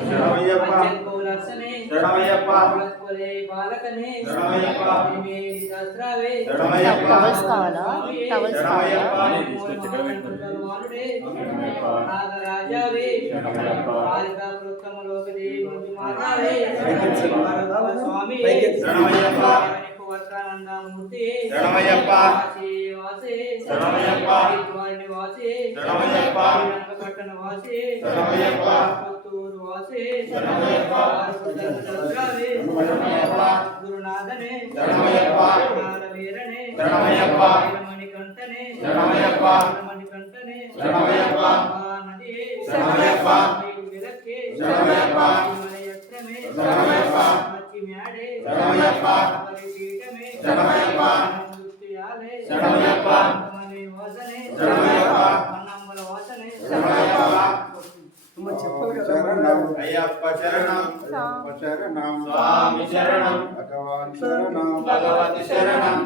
శరణమయ్యప్ప శరణమయ్యప్ప శరణమయ్యప్ప టవల్స్ కావాలా? టవల్స్ కావాలా? శరణమయ్యప్ప శరణమయ్యప్ప శరణమయ్యప్ప శరణమయ్యప్ప గురునాథనే శరణమయ్యప్ప వీరనే శరణమయ్యప్ప మణికంఠనే శరణమయ్యప్ప మణికంఠనే శరణమయ్యప్ప నదియే శరణమయ్యప్ప విరక్కే శరణమయ్యప్ప మలయత్రమే శరణమయ్యప్ప మచ్చిమ్యాడే శరణమయ్యప్ప పరిపీఠమే శరణమయ్యప్ప ముక్తియాలే శరణమయ్యప్ప మణి వాసనే శరణమయ్యప్ప అన్నంబల వాసనే శరణమయ్యప్ప శరణం అయ్యప్ప శరణం శరణం స్వామి శరణం భగవాన్ శరణం భగవతి శరణం